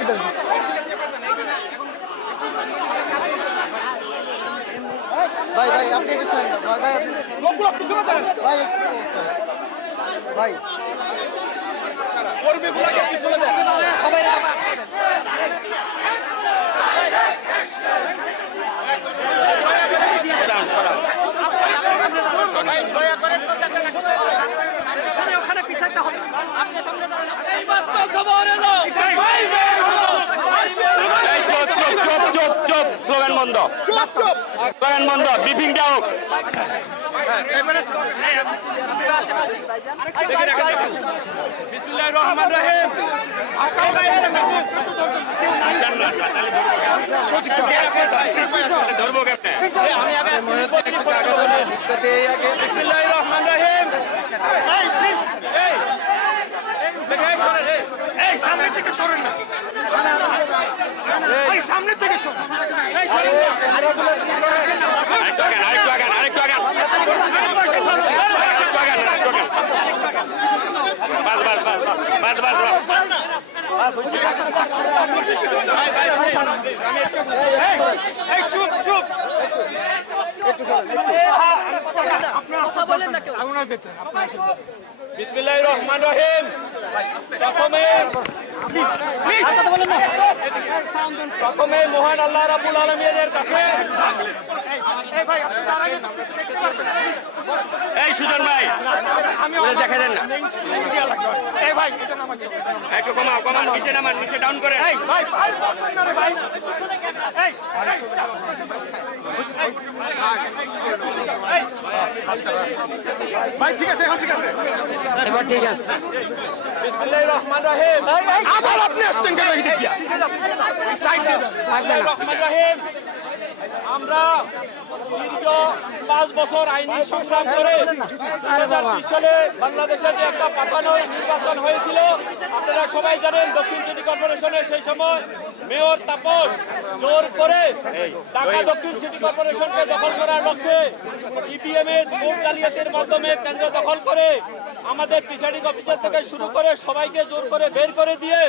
দেন ভাই ভাই আপনি একটু। ভাই ভাই আপনি ভাই ভাই। সবাই ওখানে পিছাইতে হবে। আপনি সামনে দাঁড়ান। এই মাত্র খবর এলো এই চুপ চুপ চুপ চুপ চুপ স্লোগান বন্ধ। স্লোগান বন্ধ ব্রিফিং দাও বিসমিল্লাহির রহমানির রহিম ধরবো কেমনে আমি আগে বিসমিল্লাহির রহমানির রহিম এই প্লিজ এই এই সরেন এই সামনে থেকে সরেন না। এই সামনে থেকে সরেন। এই, সরেন আগে আরেকটু আগে আরেকটু আগান। চুপ চুপ কথা বলেন না কেউ বিসমিল্লাহির রহমানির রহিম প্রথমে প্রথমে মহান আল্লাহ রাব্বুল আলামিনের কাছে। এই সুজন ভাই। দেখা দেন না। এই ভাই এটা নামা একটু কমাও কমান নিচে নামান নিচে ডাউন করে। এই ভাই এই। ভাই ঠিক আছে এখন ঠিক আছে। এবার ঠিক আছে। বিসমিল্লাহির রহমানির রহিম আবার আপনি আসছেন কেন এই দিকে সাইড দিয়ে বিসমিল্লাহির রহমানির রহিম আমরা দীর্ঘ পাঁচ বছর আইনি সংগ্রাম করে সালে বাংলাদেশে যে একটা পাঠানো নির্বাচন হয়েছিল, আপনারা সবাই জানেন দক্ষিণ সিটি কর্পোরেশনে সেই সময় মেয়র তাপস জোর করে ঢাকা দক্ষিণ সিটি কর্পোরেশনকে দখল করার লক্ষ্যে ইপিএম এর ভোট জালিয়াতির মাধ্যমে কেন্দ্র দখল করে আমাদের প্রিসাইডিং অফিসার থেকে শুরু করে সবাইকে জোর করে বের করে দিয়ে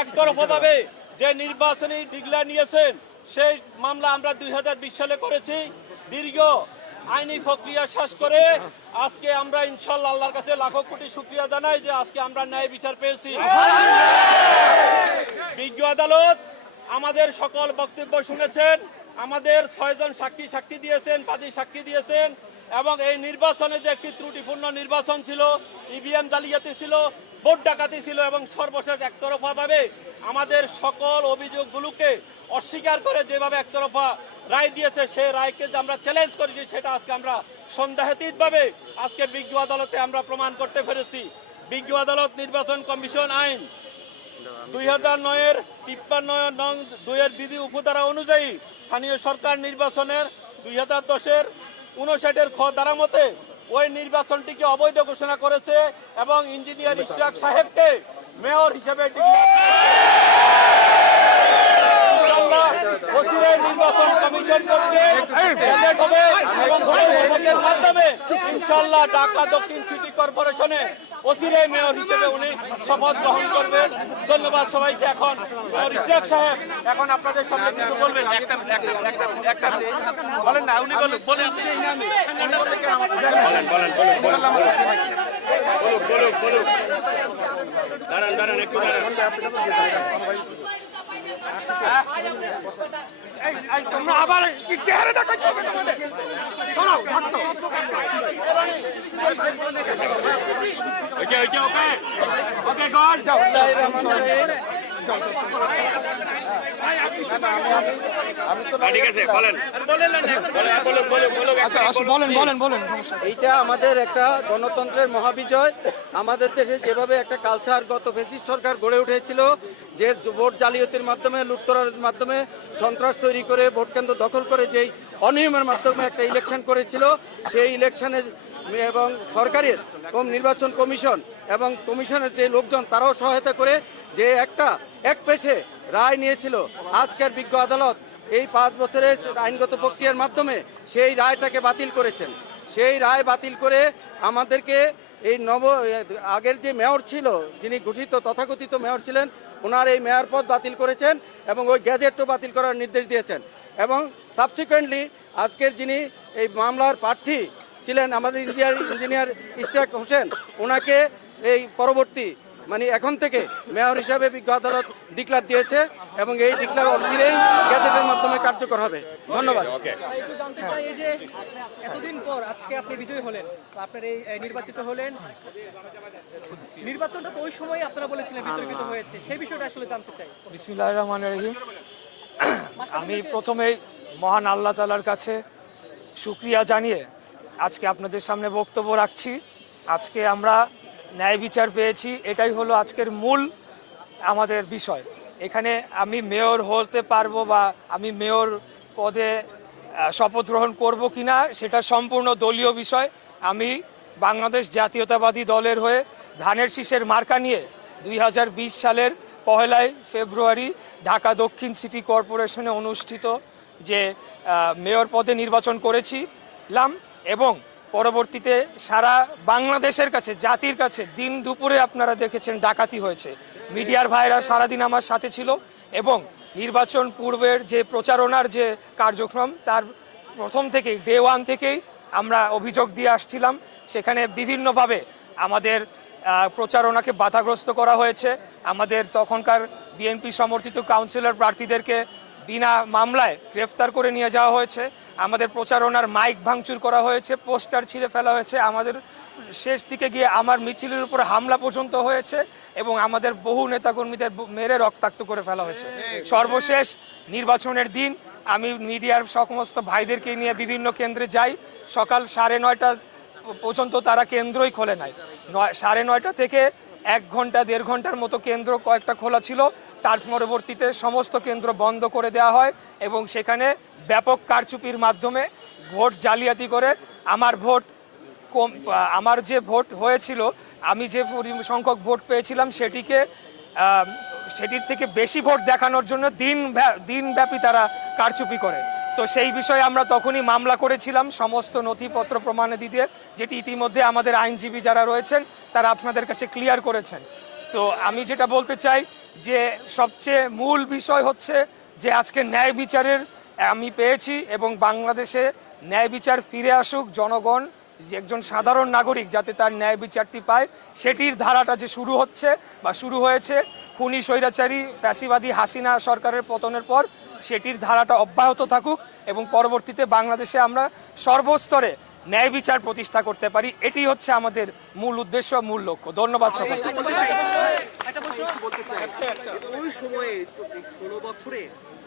একতরফাভাবে যে নির্বাচনী ডিগলা নিয়েছেন সেই মামলা আমরা দুই হাজার বিশ সালে করেছি। দীর্ঘ আইনি প্রক্রিয়া শেষ করে আজকে আমরা ইনশাল্লাহ আল্লাহর কাছে লাখো কোটি শুক্রিয়া জানাই যে আজকে আমরা ন্যায় বিচার পেয়েছি। বিজ্ঞ আদালত আমাদের সকল বক্তব্য শুনেছেন, আমাদের ছয়জন সাক্ষী সাক্ষী দিয়েছেন বাদী সাক্ষী দিয়েছেন এবং এই নির্বাচনে যে একটি ত্রুটিপূর্ণ নির্বাচন ছিল, ইভিএম জালিয়াতি ছিল ভোট ডাকাতি ছিল এবং সর্বশেষ একতরফাভাবে আমাদের সকল অভিযোগগুলোকে অস্বীকার করে যেভাবে একতরফা রায় দিয়েছে সেই রায়কে যে আমরা চ্যালেঞ্জ করেছি, সেটা আজকে আমরা সন্দেহাতীতভাবে আজকে বিজ্ঞ আদালতে আমরা প্রমাণ করতে পেরেছি। বিজ্ঞ আদালত নির্বাচন কমিশন আইন দুই হাজার নয়ের তিপ্পান্ন নং দুইয়ের বিধি উপধারা অনুযায়ী স্থানীয় সরকার নির্বাচনের দুই হাজার দশের উনষাটের খ ধারা মতে ওই নির্বাচনটিকে অবৈধ ঘোষণা করেছে এবং ইঞ্জিনিয়ার ইশরাক সাহেবকে মেয়র হিসেবে দক্ষিণ সিটি মেয়র হিসেবে উনি শপথ করবেন। ধন্যবাদ সবাইকে এখন। সাহেব, এখন বলবেন। বলেন না, উনি বলেন বলেন বলেন বলুন বলুন বলুন বলুন বলুন দাঁড়ান দাঁড়ান একটু তোমরা আবার কি চেহারা তোমাদের শোনো ওকে ওকে ওকে ওকে গড যাও ঠিক আছে বলেন। বলেন বলুন বলুন বলুন আচ্ছা বলেন বলেন বলেন এইটা আমাদের একটা গণতন্ত্রের মহাবিজয়। আমাদের দেশে যেভাবে একটা কালচার গত ফেসিস সরকার গড়ে উঠেছিল যে ভোট জালিয়াতির মাধ্যমে লুটতরার মাধ্যমে সন্ত্রাস তৈরি করে ভোট কেন্দ্র দখল করে যেই অনিয়মের মাধ্যমে একটা ইলেকশন করেছিল সেই ইলেকশনে এবং সরকারের নির্বাচন কমিশন এবং কমিশনের যে লোকজন তারাও সহায়তা করে যে একটা এক পেছে রায় নিয়েছিল আজকের বিজ্ঞ আদালত এই পাঁচ বছরের আইনগত প্রক্রিয়ার মাধ্যমে সেই রায়টাকে বাতিল করেছেন। সেই রায় বাতিল করে আমাদেরকে এই নব, আগের যে মেয়র ছিল, যিনি ঘোষিত তথাকথিত মেয়র ছিলেন, ওনার এই মেয়র পদ বাতিল করেছেন এবং ওই গ্যাজেটও বাতিল করার নির্দেশ দিয়েছেন। এবং সাবসিকুয়েন্টলি আজকের যিনি এই মামলার প্রার্থী ছিলেন আমাদের ইঞ্জিনিয়ার ইঞ্জিনিয়ার ইশতিয়াক হোসেন, ওনাকে এই পরবর্তী মানে এখন থেকে মেয়র হিসাবে বিজ্ঞ আদালত ডিক্লার দিয়েছে এবং এই ডিক্লার অচিরেই গ্যাজেটের মাধ্যমে কার্যকর হবে। ধন্যবাদ। জানতে চাই এই যে এতদিন পর আজকে আপনি বিজয়ী হলেন আপনার এই নির্বাচিত হলেন। নির্বাচনটা তো ওই সময় আপনারা বলেছিলেন বিতর্কিত হয়েছে সেই বিষয়টা আসলে জানতে চাই। বিসমিল্লাহ রহমান রহিম। আমি প্রথমেই মহান আল্লাহ তালার কাছে শুক্রিয়া জানিয়ে আজকে আপনাদের সামনে বক্তব্য রাখছি। আজকে আমরা ন্যায় বিচার পেয়েছি, এটাই হলো আজকের মূল আমাদের বিষয়। এখানে আমি মেয়র হতে পারব বা আমি মেয়র পদে শপথ গ্রহণ করব কিনা, সেটা সম্পূর্ণ দলীয় বিষয়। আমি বাংলাদেশ জাতীয়তাবাদী দলের হয়ে ধানের শীষের মার্কা নিয়ে দুই হাজার বিশ সালের পহেলাই ফেব্রুয়ারি ঢাকা দক্ষিণ সিটি কর্পোরেশনে অনুষ্ঠিত যে মেয়র পদে নির্বাচন করেছিলাম এবং পরবর্তীতে সারা বাংলাদেশের কাছে, জাতির কাছে দিন দুপুরে আপনারা দেখেছেন ডাকাতি হয়েছে। মিডিয়ার ভাইরা সারাদিন আমার সাথে ছিল এবং নির্বাচন পূর্বের যে প্রচারণার যে কার্যক্রম, তার প্রথম থেকেই ডে ওয়ান থেকেই আমরা অভিযোগ দিয়ে আসছিলাম। সেখানে বিভিন্নভাবে আমাদের প্রচারণাকে বাধাগ্রস্ত করা হয়েছে। আমাদের তখনকার বিএনপি সমর্থিত কাউন্সিলর প্রার্থীদেরকে বিনা মামলায় গ্রেফতার করে নিয়ে যাওয়া হয়েছে। আমাদের প্রচারণার মাইক ভাঙচুর করা হয়েছে, পোস্টার ছিঁড়ে ফেলা হয়েছে, আমাদের শেষ দিকে গিয়ে আমার মিছিলের উপর হামলা পর্যন্ত হয়েছে এবং আমাদের বহু নেতাকর্মীদের মেরে রক্তাক্ত করে ফেলা হয়েছে। সর্বশেষ নির্বাচনের দিন আমি মিডিয়ার সমস্ত ভাইদেরকে নিয়ে বিভিন্ন কেন্দ্রে যাই। সকাল সাড়ে নয়টা পর্যন্ত তারা কেন্দ্রই খোলে নাই। সাড়ে নয়টা থেকে এক ঘণ্টা, দেড় ঘণ্টার মতো কেন্দ্র কয়েকটা খোলা ছিল। তার পরবর্তীতে সমস্ত কেন্দ্র বন্ধ করে দেওয়া হয় এবং সেখানে ব্যাপক কারচুপির মাধ্যমে ভোট জালিয়াতি করে আমার ভোট কম আমার যে ভোট হয়েছিল, আমি যে সংখ্যক ভোট পেয়েছিলাম সেটিকে সেটির থেকে বেশি ভোট দেখানোর জন্য দিন দিনব্যাপী তারা কারচুপি করে। তো সেই বিষয়ে আমরা তখনই মামলা করেছিলাম সমস্ত নথিপত্র প্রমাণাদি দিতে, যেটি ইতিমধ্যে আমাদের আইনজীবী যারা রয়েছেন, তারা আপনাদের কাছে ক্লিয়ার করেছেন। তো আমি যেটা বলতে চাই যে সবচেয়ে মূল বিষয় হচ্ছে যে আজকে ন্যায় বিচারের আমি পেয়েছি এবং বাংলাদেশে ন্যায় বিচার ফিরে আসুক জনগণ যে একজন সাধারণ নাগরিক যাতে তার ন্যায় বিচারটি পায় সেটির ধারাটা যে শুরু হচ্ছে বা শুরু হয়েছে খুনি স্বৈরাচারী প্যাসিবাদী হাসিনা সরকারের পতনের পর সেটির ধারাটা অব্যাহত থাকুক এবং পরবর্তীতে বাংলাদেশে আমরা সর্বস্তরে ন্যায় বিচার প্রতিষ্ঠা করতে পারি। এটি হচ্ছে আমাদের মূল উদ্দেশ্য মূল লক্ষ্য। ধন্যবাদ প্রশ্ন। ওই সময়ে ষোলো বছরে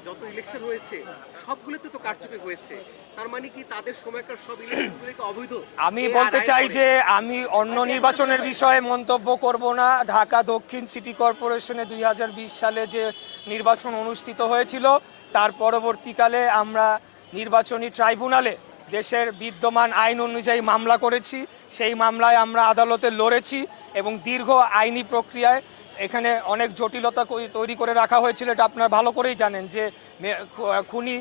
যত ইলেকশন হয়েছে সবগুলোতে তো কারচুপি হয়েছে। তার মানে কি তাদের সময়কার সব ইলেকশনগুলি কি অবৈধ? আমি বলতে চাই যে আমি অন্য নির্বাচনের বিষয়ে মন্তব্য করব না। ঢাকা দক্ষিণ সিটি কর্পোরেশনে দুই হাজার বিশ সালে যে নির্বাচন অনুষ্ঠিত হয়েছিল তার পরবর্তীকালে আমরা নির্বাচনী ট্রাইব্যুনালে দেশের বিদ্যমান আইন অনুযায়ী মামলা করেছি। সেই মামলায় আমরা আদালতে লড়েছি এবং দীর্ঘ আইনি প্রক্রিয়ায় এখানে অনেক জটিলতা তৈরি করে রাখা হয়েছিল, এটা আপনারা ভালো করেই জানেন যে খুনি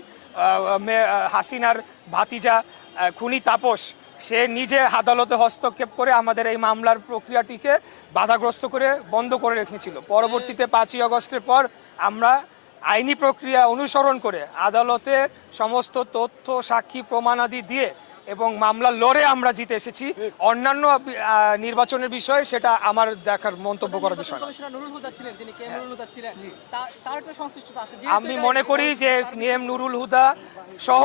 হাসিনার ভাতিজা খুনি তাপস, সে নিজে আদালতে হস্তক্ষেপ করে আমাদের এই মামলার প্রক্রিয়াটিকে বাধাগ্রস্ত করে বন্ধ করে রেখেছিল। পরবর্তীতে পাঁচই অগস্টের পর আমরা আইনি প্রক্রিয়া অনুসরণ করে আদালতে সমস্ত তথ্য, সাক্ষী, প্রমাণাদি দিয়ে এবং মামলা লড়ে আমরা জিতে এসেছি। অন্যান্য নির্বাচনের বিষয়ে সেটা আমার দেখার মন্তব্য করার বিষয় আছে। আমি মনে করি যে নিএম নুরুল হুদা সহ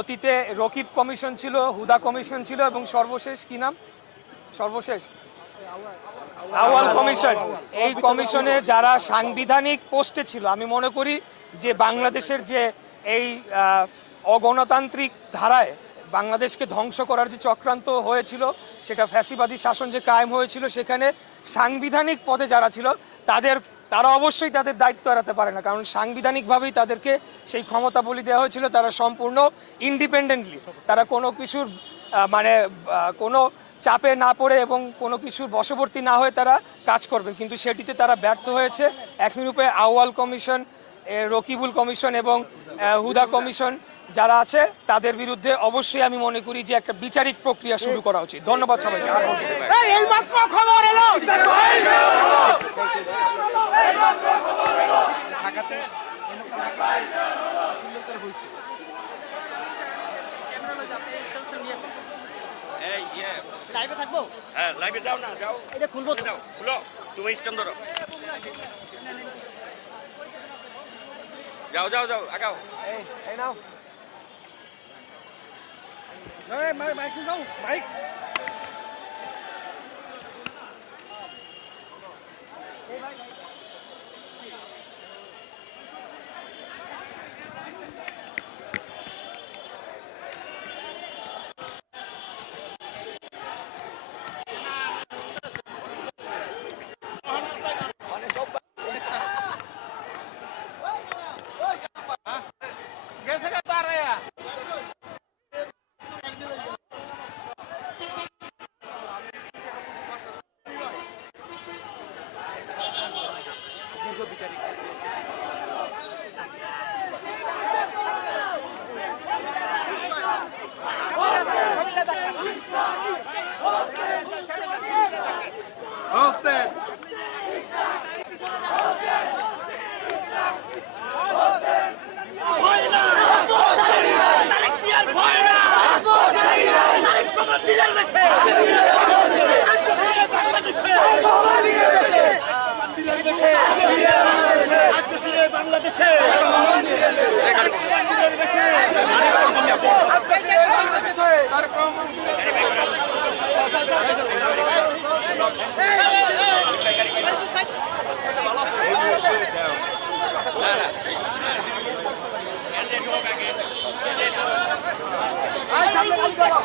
অতীতে রকিব কমিশন ছিল হুদা কমিশন ছিল এবং সর্বশেষ কি নাম? সর্বশেষ? আওয়াল কমিশন। এই কমিশনে যারা সাংবিধানিক পোস্টে ছিল আমি মনে করি যে বাংলাদেশের যে এই অগণতান্ত্রিক ধারায় বাংলাদেশকে ধ্বংস করার যে চক্রান্ত হয়েছিল, সেটা ফ্যাসিবাদী শাসন যে কায়েম হয়েছিল, সেখানে সাংবিধানিক পদে যারা ছিল, তাদের, তারা অবশ্যই তাদের দায়িত্ব এড়াতে পারে না। কারণ সাংবিধানিকভাবেই তাদেরকে সেই ক্ষমতা বলি দেওয়া হয়েছিল, তারা সম্পূর্ণ ইন্ডিপেন্ডেন্টলি তারা কোনো কিছুর মানে কোনো চাপে না পড়ে এবং কোনো কিছুর বশবর্তী না হয়ে তারা কাজ করবেন। কিন্তু সেটিতে তারা ব্যর্থ হয়েছে। একই রূপে আউয়াল কমিশন রকিবুল কমিশন এবং হুদা কমিশন যারা আছে তাদের বিরুদ্ধে অবশ্যই আমি মনে করি যে একটা বিচারিক প্রক্রিয়া শুরু করা উচিত। ধন্যবাদ সবাইকে। এই লাইভে থাকব? হ্যাঁ লাইভে যাও না যাও। এটা খুলবো যাও খুলো। তুমি স্ট্যান্ড ধরো। যাও যাও যাও আগাও। 对，迈迈，举高，迈。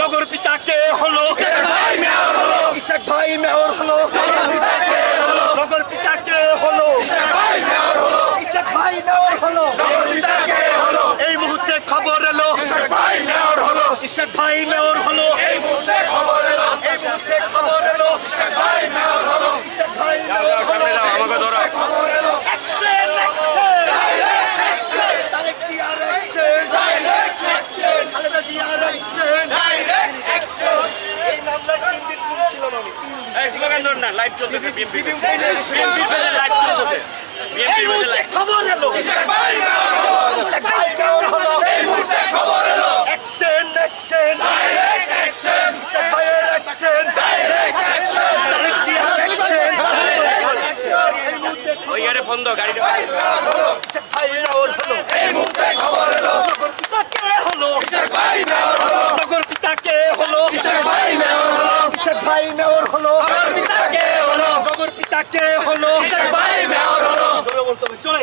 নগর পিতা কে হলো ইসাক ভাই মেয়র হলো নগর পিতা কে হলো ইসাক ভাই মেয়র হলো এই মুহূর্তে খবর এলো ইসাক ভাই মেয়র হলো ইসাক ভাই মেয়র হলো। এই মুহূর্তে খবর এলো। এই মুহূর্তে খবর এলো। ভাই মেয়র হলো। ভাই মেয়র হলো। সামনে যাও আমাকে ধরো। অ্যাকশন অ্যাকশন তারেক জিয়ার অ্যাকশন খালেদা জিয়ার অ্যাকশন এই মামলায় তিন দিন গুম ছিল না। এই স্লোগান ধর না লাইভ চলতেছে বিএমপি বিএমপি লাইভ চলতেছে। এই মুহূর্তে খবর এলো। ভাই মেয়র হলো। ভাই মেয়র হলো। এই মুহূর্তে খবর এলো। অ্যাকশন ইসাক ভাইয়ের অ্যাকশন ডাইরেক্ট অ্যাকশন তারেক জিয়ার অ্যাকশন এই মুহূর্তে ওই গাড়ি বন্ধ গাড়িটা ইসাক এই মুহূর্তে খবর এলো। নগর পিতা কে হলো? ইশাক ভাই মেয়র হলো। নগর পিতা কে হলো? ইশাক ভাই মেয়র হলো। ইশাক ভাই মেয়র হলো। নগর পিতা কে হলো? নগর পিতা কে হলো? ইশাক ভাই মেয়র হলো। চলে।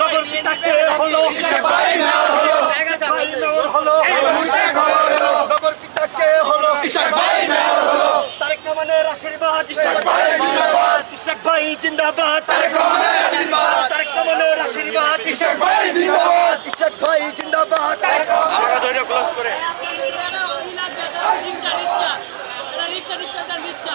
নগর পিতা কে হলো? ইশাক ভাই মেয়র হলো ইশাক ভাই মেয়র হলো এই মুহূর্তে খবর এলো নগর পিতা কে হলো ইশাক ভাই মেয়র হলো তারেক রহমানের আশীর্বাদ ইশাক ভাই জিন্দাবাদ ইশাক ভাই জিন্দাবাদ। তারেক রহমানের আশীর্বাদ তারেক রহমানের আশীর্বাদ। ইশাক ভাই জিন্দাবাদ। ইশাক ভাই জিন্দাবাদ। আমরা ধৈর্য ক্লোজ করে। রিক্সা রিক্সা রিক্সা রিক্সা রিক্সা।